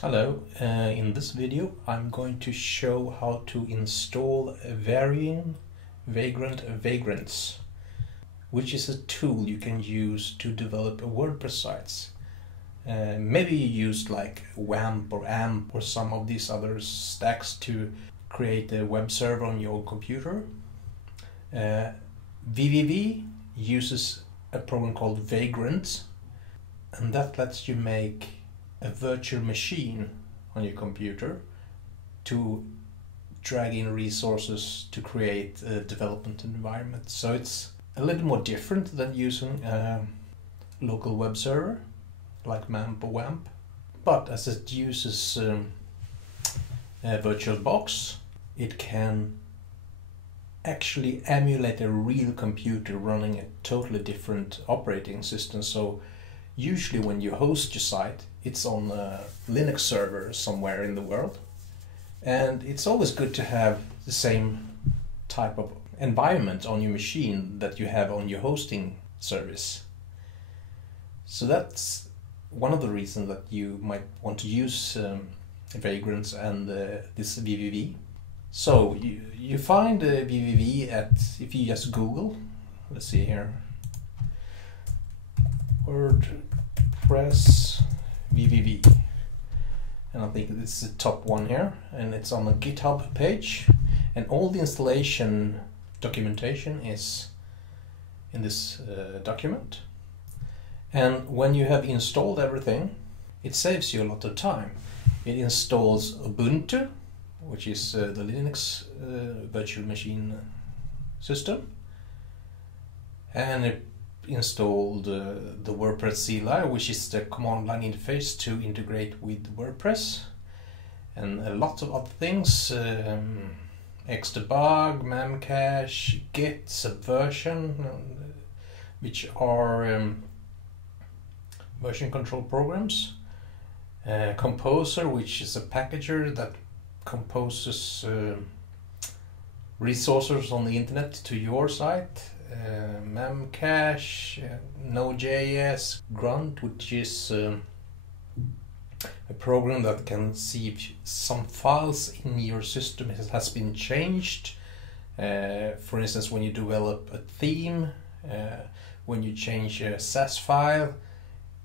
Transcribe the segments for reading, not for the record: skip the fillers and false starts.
Hello, in this video I'm going to show how to install Varying-Vagrant-Vagrants, which is a tool you can use to develop WordPress sites. Maybe you used like WAMP or AMP or some of these other stacks to create a web server on your computer. VVV uses a program called Vagrant, and that lets you make a virtual machine on your computer to drag in resources to create a development environment. So it's a little more different than using a local web server like MAMP or WAMP. But as it uses a VirtualBox, it can actually emulate a real computer running a totally different operating system. So usually when you host your site, it's on a Linux server somewhere in the world. And it's always good to have the same type of environment on your machine that you have on your hosting service. So that's one of the reasons that you might want to use Vagrants and this VVV. So you find VVV at, if you just Google, let's see here, Wordpress VVV, and I think this is the top one here, and it's on the GitHub page, and all the installation documentation is in this document. And when you have installed everything, it saves you a lot of time. It installs Ubuntu, which is the Linux virtual machine system, and it installed the WordPress CLI, which is the command line interface to integrate with WordPress, and a lot of other things, Xdebug, Memcache, Git, Subversion, which are version control programs, Composer, which is a packager that composes resources on the internet to your site, Memcache, Node.js, Grunt, which is a program that can see if some files in your system has been changed. For instance, when you develop a theme, when you change a SAS file,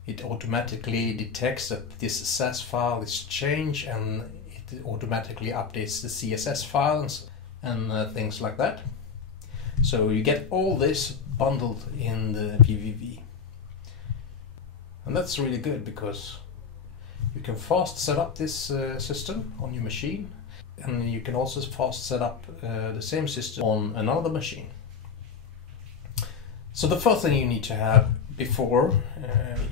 it automatically detects that this SAS file is changed, and it automatically updates the CSS files and things like that. So you get all this bundled in the VVV. And that's really good because you can fast set up this system on your machine, and you can also fast set up the same system on another machine. So the first thing you need to have before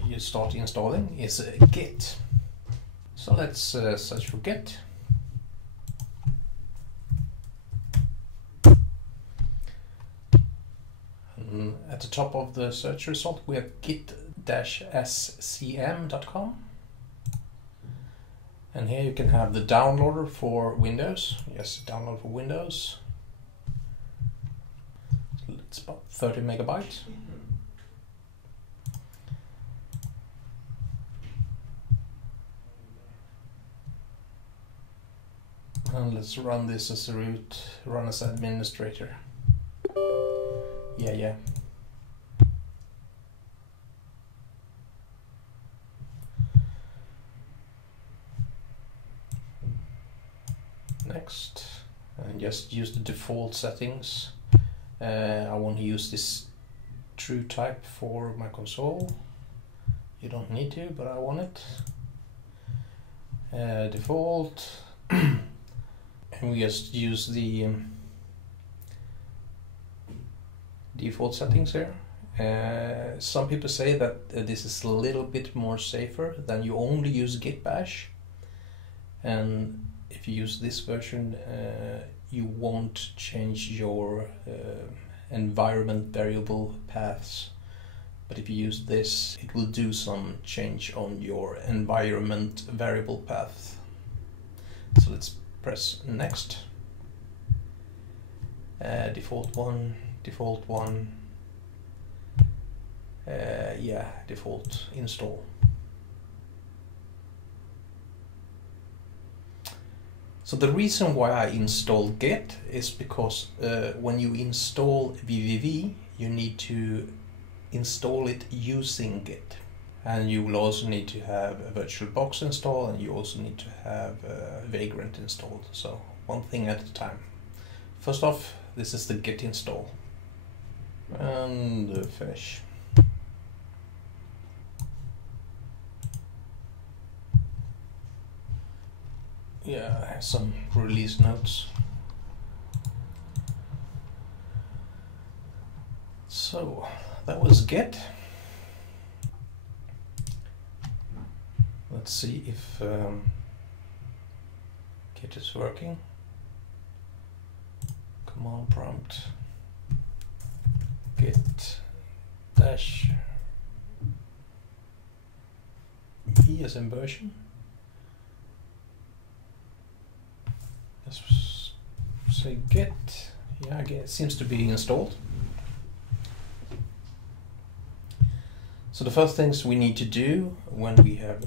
you start installing is a Git. So let's search for Git. At the top of the search result we have git-scm.com, and here you can have the downloader for Windows. Yes, download for Windows. It's about 30 megabytes. And let's run this as a root, run as administrator. Yeah. Next, and just use the default settings. I want to use this true type for my console. You don't need to, but I want it. Default, and we just use the default settings here. Some people say that this is a little bit more safer than you only use git bash, and if you use this version you won't change your environment variable paths, but if you use this it will do some change on your environment variable path. So let's press next. Default one, yeah, default install. So the reason why I install Git is because when you install VVV, you need to install it using Git. And you will also need to have a VirtualBox installed, and you also need to have Vagrant installed. So one thing at a time. First off, this is the Git install. And finish. Yeah, I have some release notes. So that was Git. Let's see if Git is working. Command prompt git dash v as in version. Let's say git. Yeah, it seems to be installed. So the first things we need to do when we have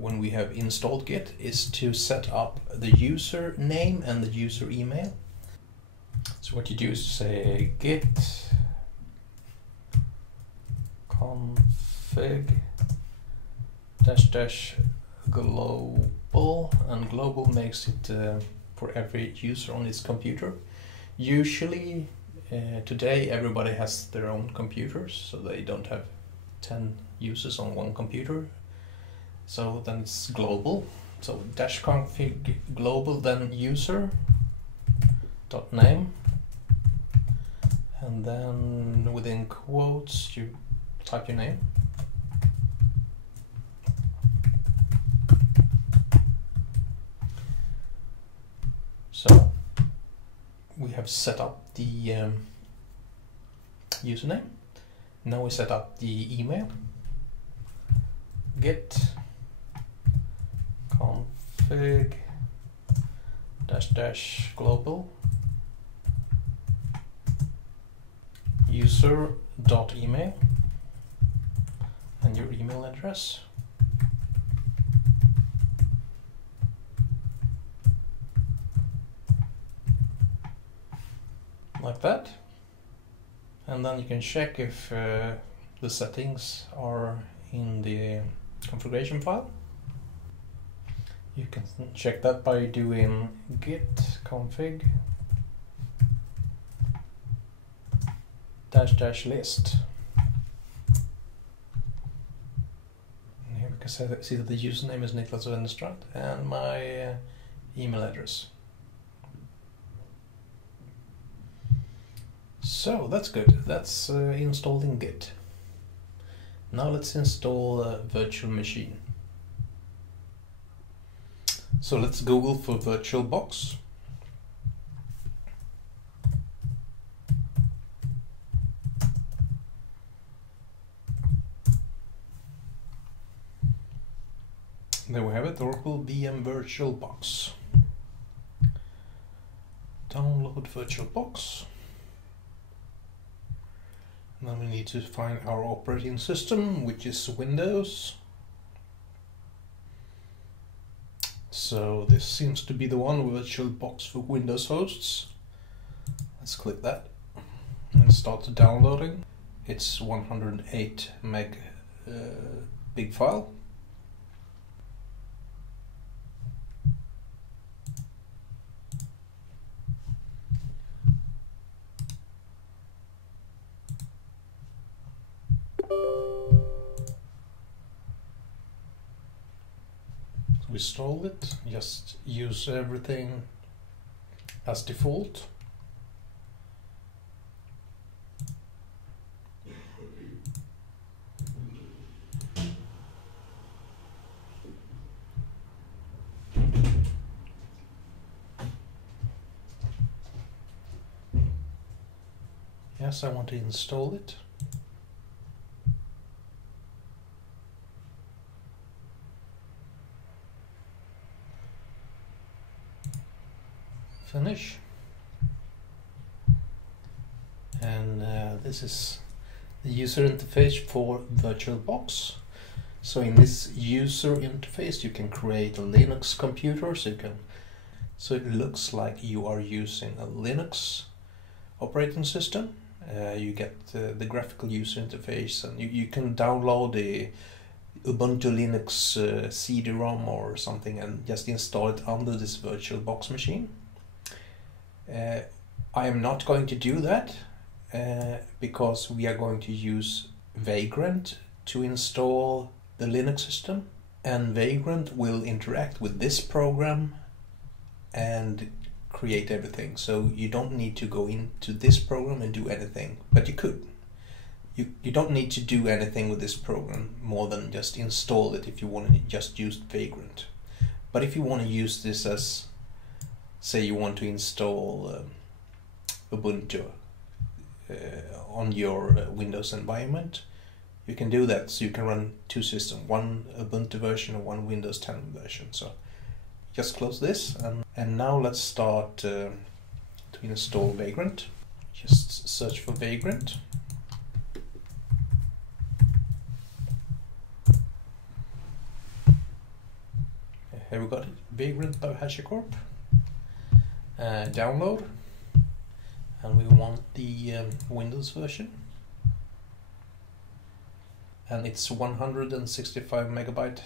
when we have installed Git is to set up the user name and the user email. So what you do is say git config dash global, and global makes it for every user on its computer. Usually today everybody has their own computers, so they don't have 10 users on one computer. So then it's global. So dash config global, then user dot name, and then within quotes you type your name. So we have set up the username. Now we set up the email. Git config dash global user dot email and your email address. Like that. And then you can check if the settings are in the configuration file. You can check that by doing git config dash list. And here we can see that the username is Niklas Wennerstrand and my email address. So that's good. That's installed in Git. Now let's install a virtual machine. So let's Google for VirtualBox. There we have it, Oracle VM VirtualBox. Download VirtualBox. And then we need to find our operating system, which is Windows. So this seems to be the one, VirtualBox for Windows hosts. Let's click that and start downloading. It's 108 meg big file. Install it, just use everything as default. Yes, I want to install it. Finish. And this is the user interface for VirtualBox. So in this user interface you can create a Linux computer, so it looks like you are using a Linux operating system. You get the graphical user interface, and you can download the Ubuntu Linux CD-ROM or something and just install it under this VirtualBox machine. I am not going to do that because we are going to use Vagrant to install the Linux system, and Vagrant will interact with this program and create everything. So you don't need to go into this program and do anything, but you could. You don't need to do anything with this program more than just install it if you want to just use Vagrant. But if you want to use this as, say you want to install Ubuntu on your Windows environment, you can do that. So you can run two systems, one Ubuntu version and one Windows 10 version. So just close this, and now let's start to install Vagrant. Just search for Vagrant. Here we got it, Vagrant by HashiCorp. Download, and we want the Windows version, and it's 165 megabyte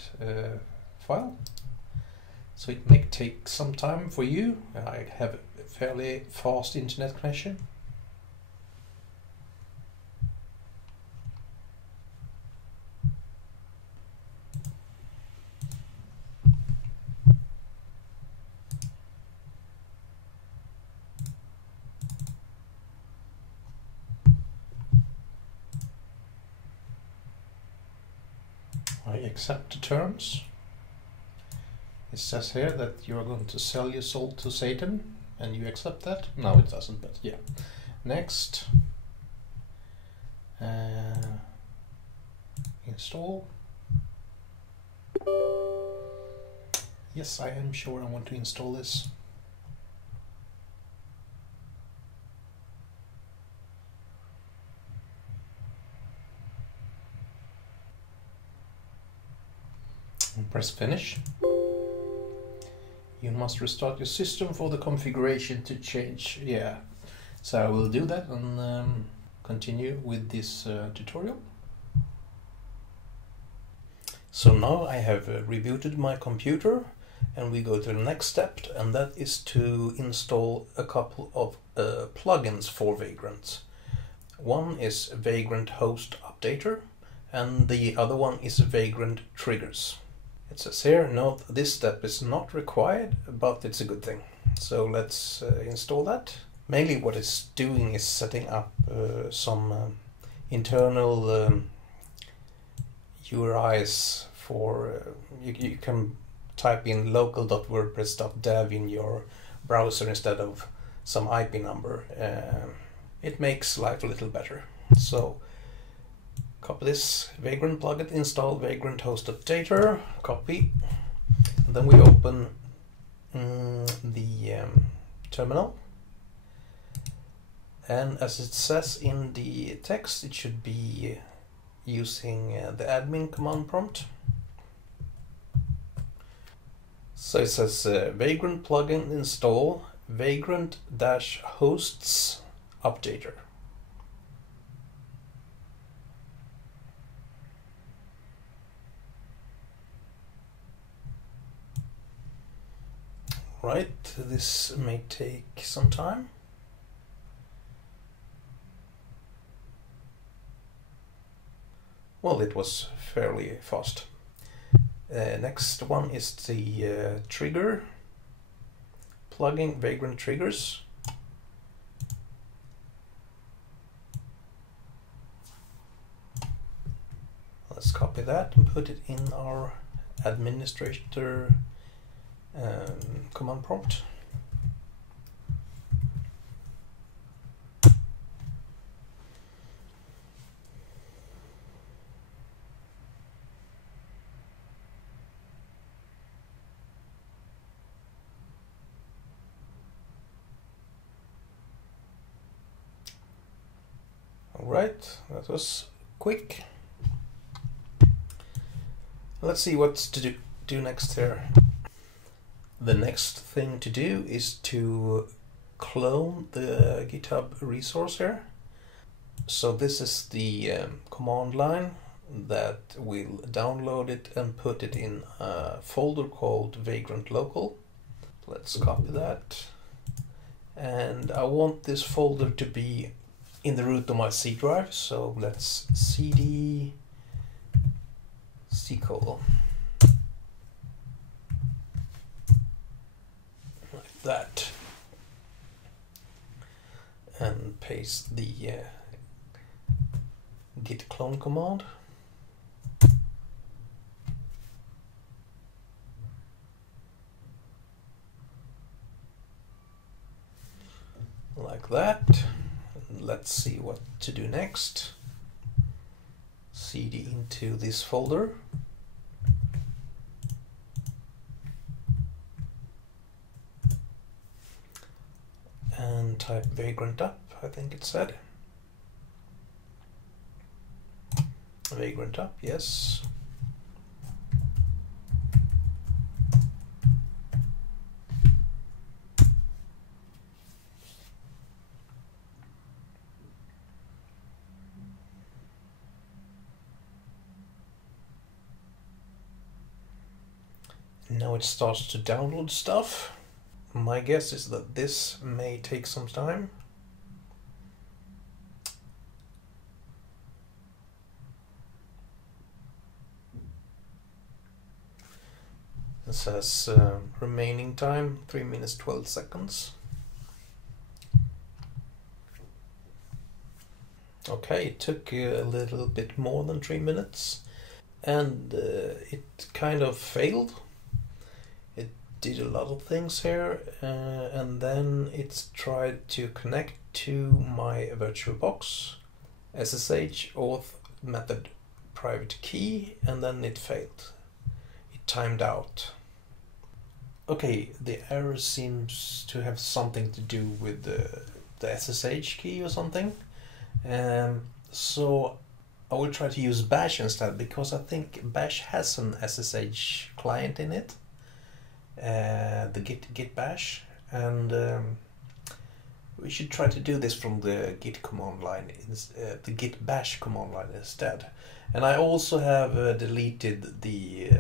file, so it may take some time for you. I have a fairly fast internet connection. I accept the terms. It says here that you are going to sell your soul to Satan, and you accept that? No, it doesn't, but yeah. Next. Install. Yes, I am sure I want to install this. And press finish. You must restart your system for the configuration to change. Yeah, so I will do that and continue with this tutorial. So now I have rebooted my computer, and we go to the next step, and that is to install a couple of plugins for Vagrant. One is Vagrant Host Updater, and the other one is Vagrant Triggers. It says here, note this step is not required, but it's a good thing. So let's install that. Mainly what it's doing is setting up some internal URIs for, you can type in local.wordpress.dev in your browser instead of some IP number. It makes life a little better. So copy this Vagrant plugin, install Vagrant Host Updater, copy, and then we open the terminal, and as it says in the text, it should be using the admin command prompt. So it says Vagrant plugin install Vagrant-hosts updater. Right, this may take some time. Well, it was fairly fast. Next one is the trigger plugin, Vagrant Triggers. Let's copy that and put it in our administrator command prompt. All right, that was quick. Let's see what's to do next here. The next thing to do is to clone the GitHub resource here. So this is the command line that will download it and put it in a folder called Vagrant Local. Let's copy that. And I want this folder to be in the root of my C drive, so let's cd c:, like that, and paste the git clone command. Like that. Let's see what to do next. Cd into this folder. And type vagrant up, I think it said. Vagrant up, yes. Now it starts to download stuff. My guess is that this may take some time. It says remaining time 3 minutes 12 seconds. Okay, it took a little bit more than 3 minutes, and it kind of failed. It did a lot of things here, and then it tried to connect to my VirtualBox SSH auth method private key, and then it failed. It timed out. Okay, the error seems to have something to do with the SSH key or something. So I will try to use Bash instead, because I think Bash has an SSH client in it, the git bash, and we should try to do this from the git command line, the git bash command line instead. And I also have deleted the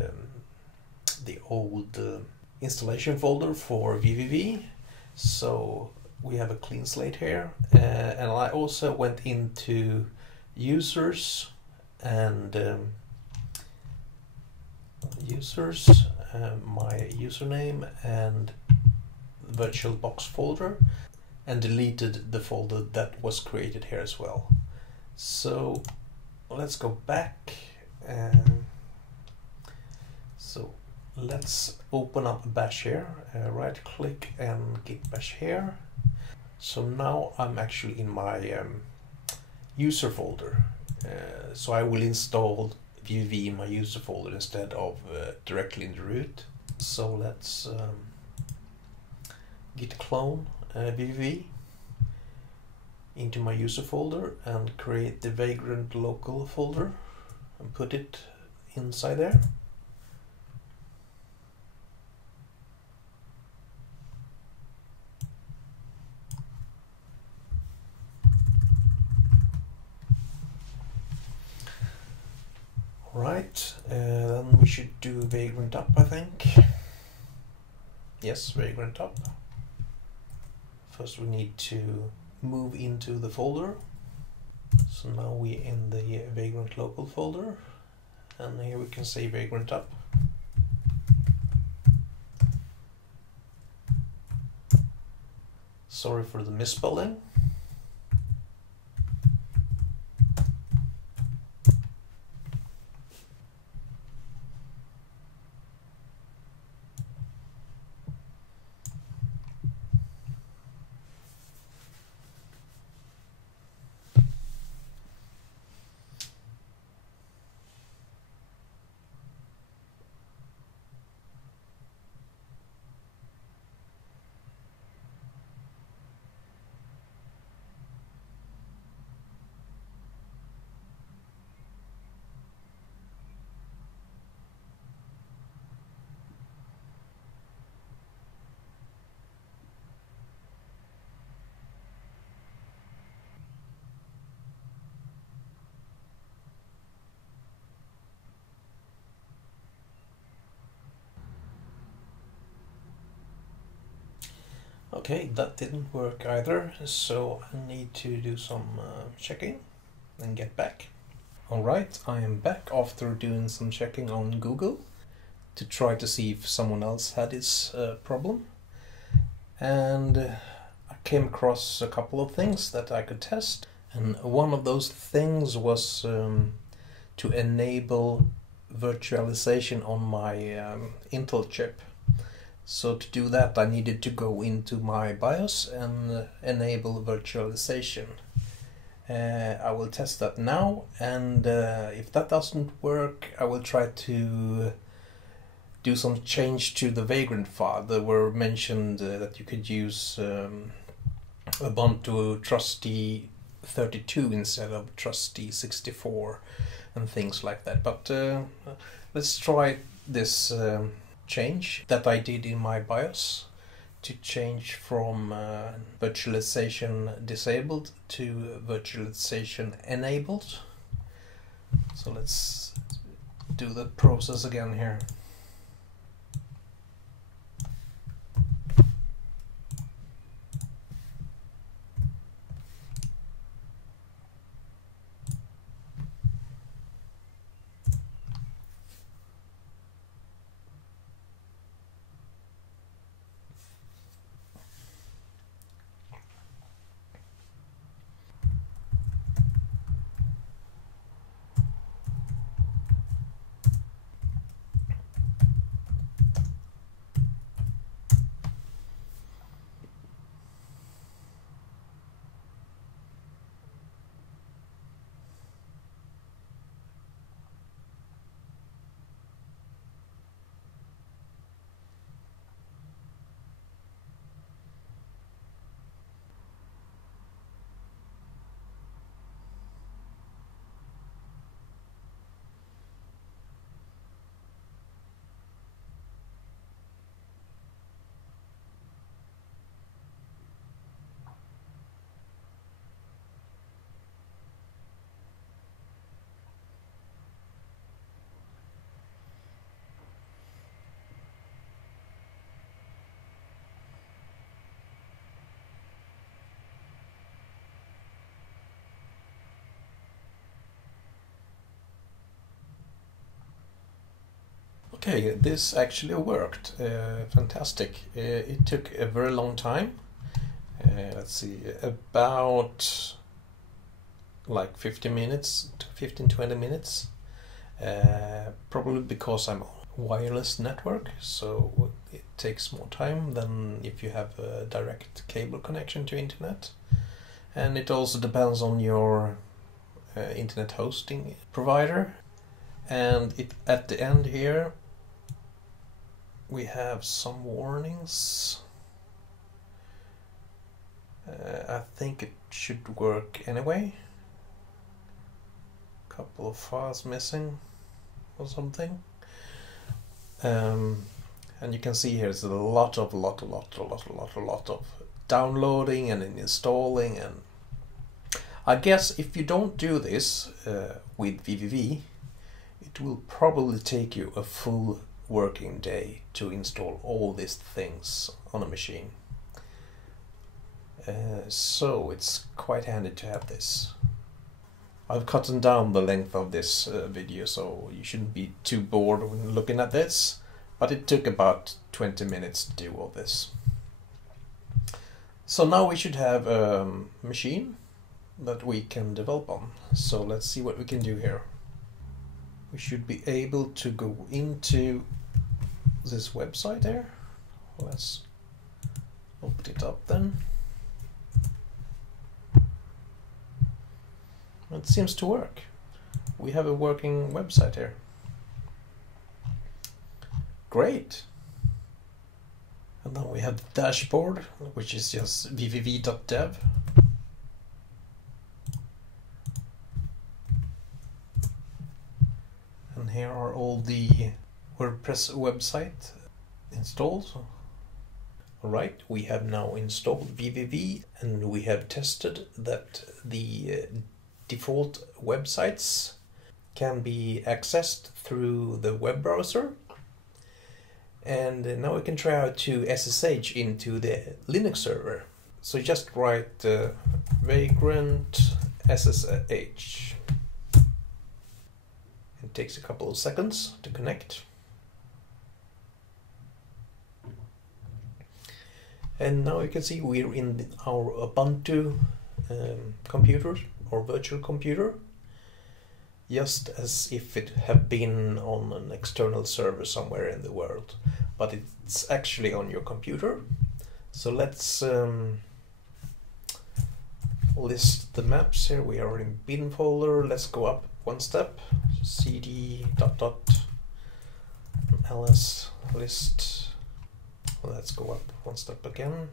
old installation folder for VVV, so we have a clean slate here. And I also went into users and my username and VirtualBox folder, and deleted the folder that was created here as well. So let's go back. So let's open up Bash here, right click and git bash here. So now I'm actually in my user folder. So I will install VVV in my user folder instead of directly in the root. So let's git clone VVV into my user folder and create the Vagrant local folder and put it inside there. Right, then we should do Vagrant up, I think. Yes, Vagrant up. First we need to move into the folder. So now we're in the Vagrant local folder, and here we can say Vagrant up. Sorry for the misspelling. Okay, that didn't work either, so I need to do some checking and get back. Alright, I am back after doing some checking on Google to try to see if someone else had this problem. And I came across a couple of things that I could test. And one of those things was to enable virtualization on my Intel chip. So to do that I needed to go into my BIOS and enable virtualization. I will test that now, and if that doesn't work I will try to do some change to the Vagrant file. There were mentioned that you could use Ubuntu Trusty 32 instead of Trusty 64 and things like that. But let's try this change that I did in my BIOS to change from virtualization disabled to virtualization enabled. So let's do the process again here. Okay, this actually worked. Fantastic. It took a very long time. Let's see, about like 15 minutes, 15-20 minutes. Probably because I'm on wireless network, so it takes more time than if you have a direct cable connection to internet. And it also depends on your internet hosting provider. And at the end here we have some warnings. I think it should work anyway. Couple of files missing or something. And you can see here it's a lot of downloading and installing, and I guess if you don't do this with VVV, it will probably take you a full working day to install all these things on a machine. So it's quite handy to have this. I've cut down the length of this video, so you shouldn't be too bored when looking at this, but it took about 20 minutes to do all this. So now we should have a machine that we can develop on. So let's see what we can do here. We should be able to go into this website here. Let's open it up then. It seems to work. We have a working website here. Great. And then we have the dashboard, which is just vvv.dev. And here are all the WordPress website installed. Alright, we have now installed VVV, and we have tested that the default websites can be accessed through the web browser. And now we can try out to SSH into the Linux server. So just write Vagrant SSH. It takes a couple of seconds to connect. And now you can see we're in our Ubuntu computer or virtual computer, just as if it had been on an external server somewhere in the world, but it's actually on your computer. So let's list the maps here. We are in bin folder. Let's go up one step. cd ... ls list. Let's go up one step again.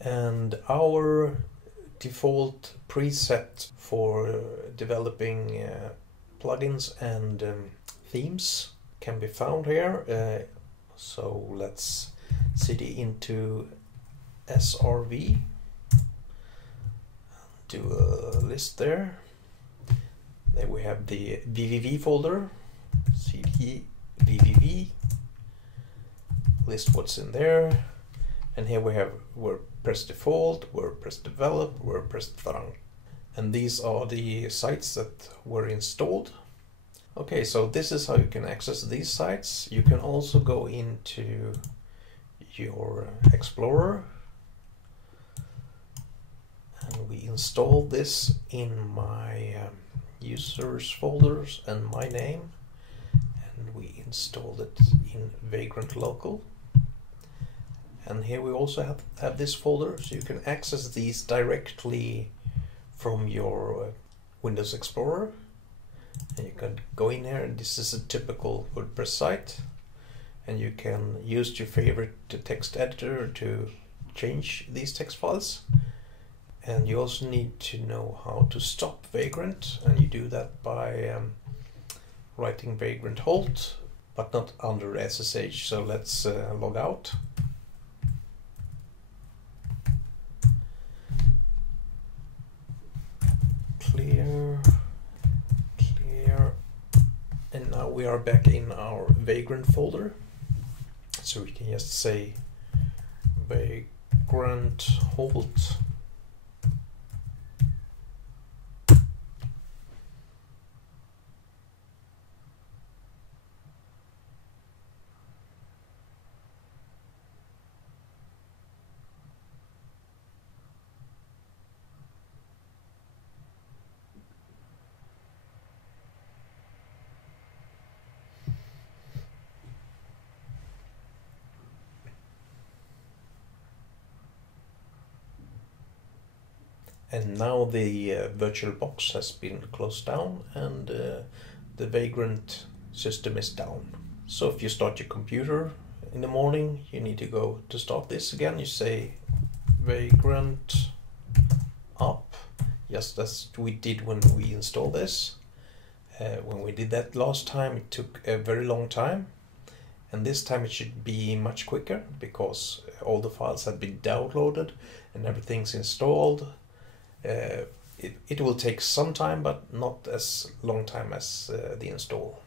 And our default preset for developing plugins and themes can be found here. So let's cd into srv, do a list there. Then we have the VVV folder, cd VVV, list what's in there. And here we have WordPress default, WordPress develop, WordPress Vagrant. And these are the sites that were installed. Okay, so this is how you can access these sites. You can also go into your Explorer. And we install this in my users folders and my name. And we installed it in Vagrant local. And here we also have this folder, so you can access these directly from your Windows Explorer. And you can go in here, and this is a typical WordPress site. And you can use your favorite text editor to change these text files. And you also need to know how to stop Vagrant, and you do that by writing Vagrant halt, but not under SSH. So let's log out. Clear, and now we are back in our Vagrant folder, so we can just say Vagrant halt. And now the VirtualBox has been closed down, and the Vagrant system is down. So if you start your computer in the morning, you need to go to start this again. You say Vagrant up, just as we did when we installed this. When we did that last time, it took a very long time. And this time it should be much quicker, because all the files have been downloaded and everything's installed. It will take some time, but not as long time as the install.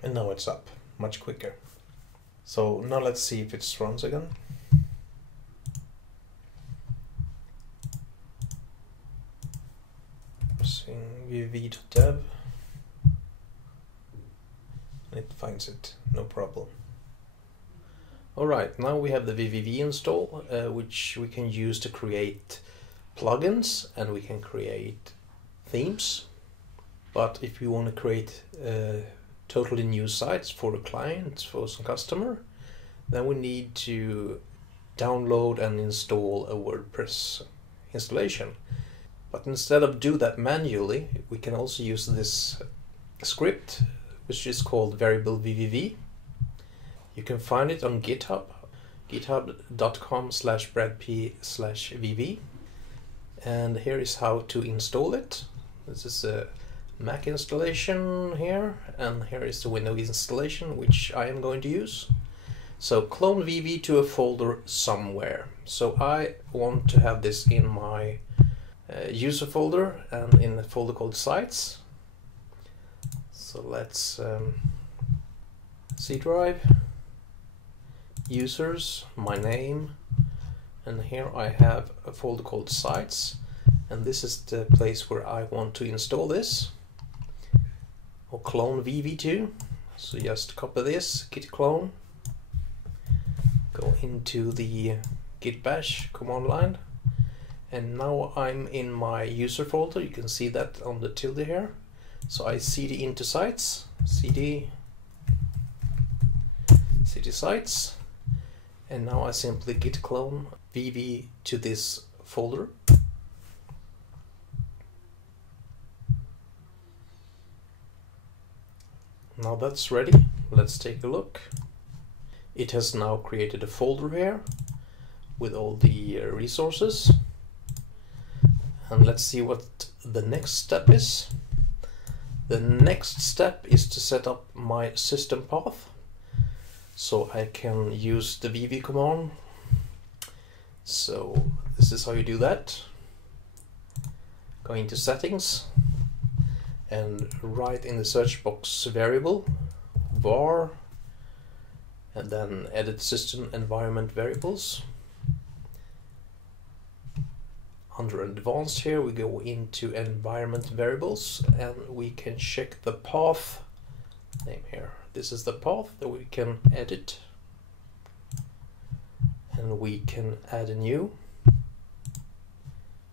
And now it's up, much quicker. So now let's see if it runs again. Pressing vv.dev. And it finds it, no problem. Alright, now we have the VVV install, which we can use to create plugins, and we can create themes. But if we want to create totally new sites for a client, for some customer, then we need to download and install a WordPress installation. But instead of do that manually, we can also use this script, which is called Variable VVV. You can find it on GitHub, github.com/bradp/vv. And here is how to install it. This is a Mac installation here, and here is the Windows installation, which I am going to use. So clone VV to a folder somewhere. So I want to have this in my user folder and in a folder called sites. So let's C drive, users, my name, and here I have a folder called sites, and this is the place where I want to install this or clone VV to. So just copy this, git clone, go into the git bash command line, and now I'm in my user folder. You can see that on the tilde here. So I cd into sites, cd sites, and now I simply git clone VV to this folder. Now that's ready. Let's take a look. It has now created a folder here with all the resources. And let's see what the next step is. The next step is to set up my system path, so I can use the VV command. So this is how you do that. Go into settings and write in the search box variable var, and then edit system environment variables. Under advanced here we go into environment variables, and we can check the path name here. This is the path that we can edit, and we can add a new.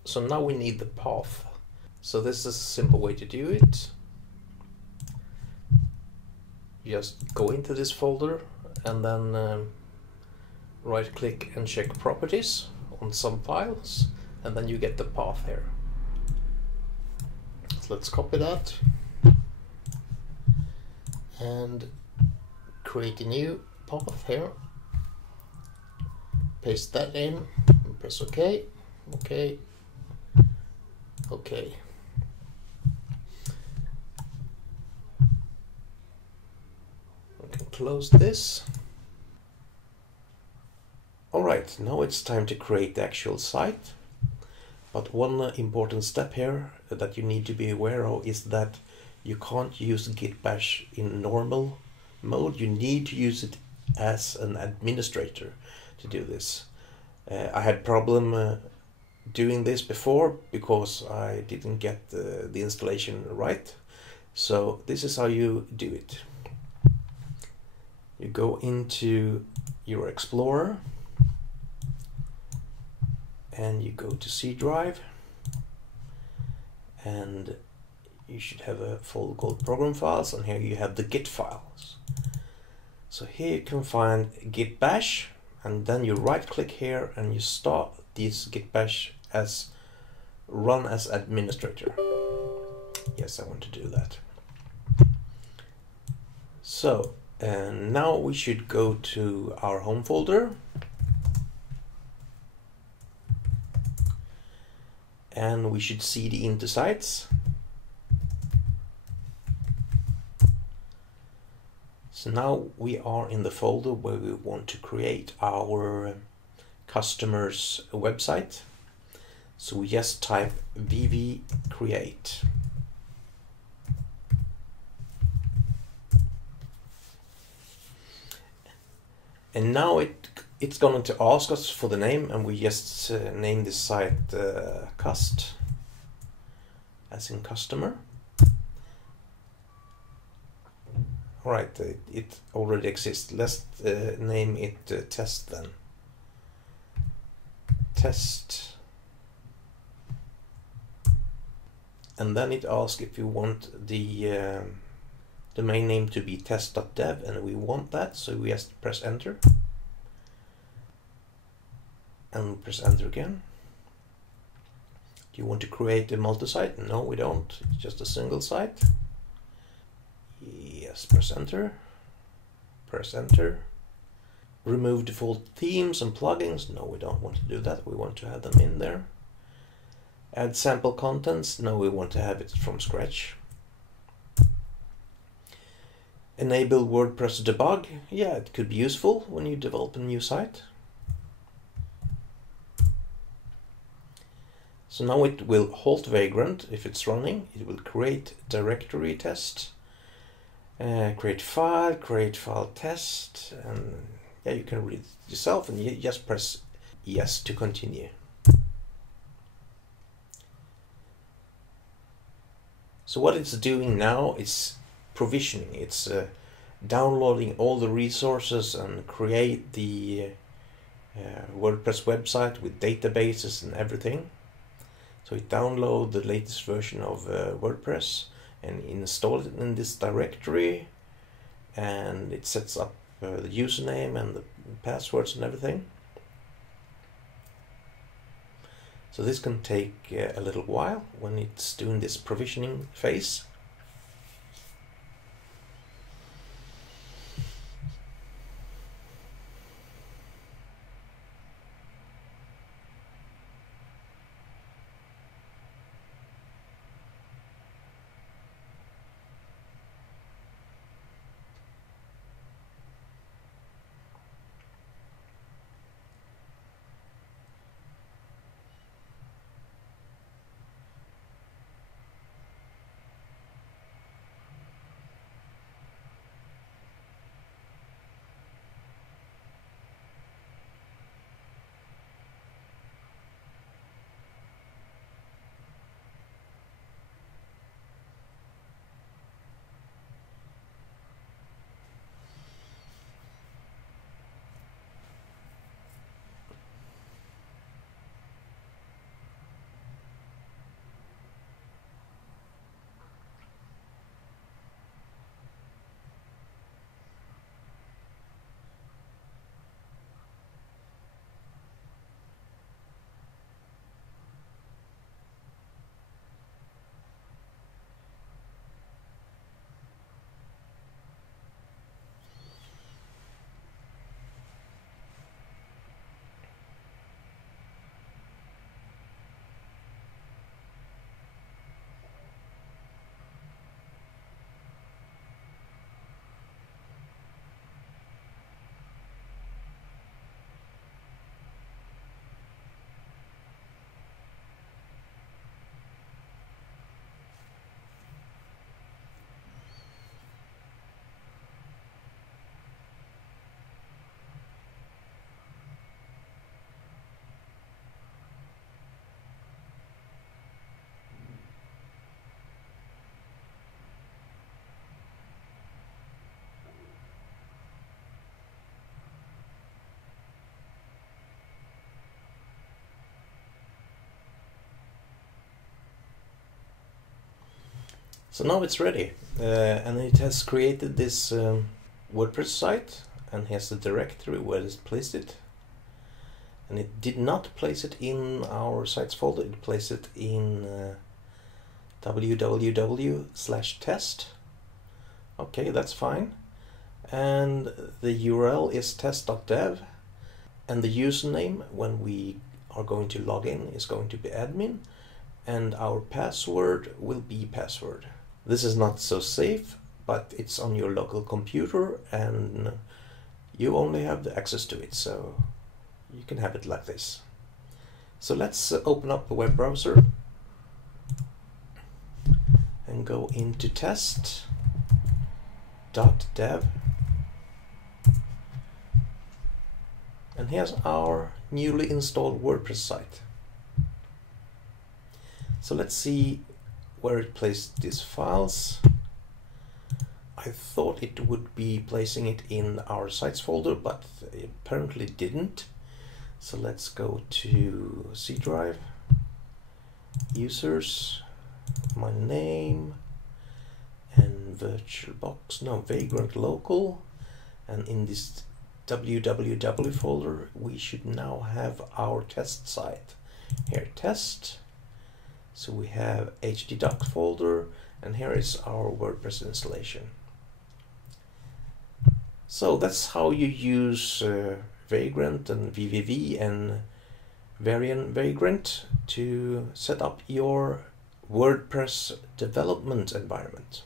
So now we need the path. So this is a simple way to do it. Just go into this folder and then right click and check properties on some files, and then you get the path here. So let's copy that and create a new path here. Paste that in and press OK, OK, OK. We can close this. Alright, now it's time to create the actual site. But one important step here that you need to be aware of is that you can't use git bash in normal mode. You need to use it as an administrator to do this. I had problem doing this before because I didn't get the installation right. So this is how you do it. You go into your Explorer and you go to C drive, and you should have a folder called program files, and here you have the git files. So here you can find git bash, and then you right click here and you start this git bash as run as administrator. Yes, I want to do that. So and now we should go to our home folder, and we should cd into sites. So now we are in the folder where we want to create our customer's website. So we just type vv create. And now it's going to ask us for the name, and we just name this site cust, as in customer. Right, it already exists. Let's name it test then. Test. And then it asks if you want the domain name to be test.dev, and we want that, so we just press enter. And press enter again. Do you want to create a multi-site? No, we don't. It's just a single site. Yes, press enter. Press enter. Remove default themes and plugins. No, we don't want to do that. We want to have them in there. Add sample contents. No, we want to have it from scratch. Enable WordPress debug. Yeah, it could be useful when you develop a new site. So now it will halt Vagrant if it's running. It will create directory test, create file test, and yeah, you can read it yourself, and you just press yes to continue. So what it's doing now is provisioning. It's downloading all the resources and create the WordPress website with databases and everything. So it downloads the latest version of WordPress and install it in this directory, and it sets up the username and the passwords and everything. So this can take a little while when it's doing this provisioning phase. So now it's ready, and it has created this WordPress site, and has the directory where it's placed it. And it did not place it in our sites folder, it placed it in www/test. Okay, that's fine. And the URL is test.dev, and the username when we are going to log in is going to be admin, and our password will be password. This is not so safe, but it's on your local computer and you only have the access to it, so you can have it like this. So let's open up the web browser and go into test.dev, and here's our newly installed WordPress site. So let's see where it placed these files. I thought it would be placing it in our sites folder, but it apparently didn't. So let's go to C drive, users, my name, and VirtualBox, no, Vagrant local, and in this www folder we should now have our test site. Here, test. So we have htdoc folder, and here is our WordPress installation. So that's how you use Vagrant and VVV and Varying-Vagrant to set up your WordPress development environment.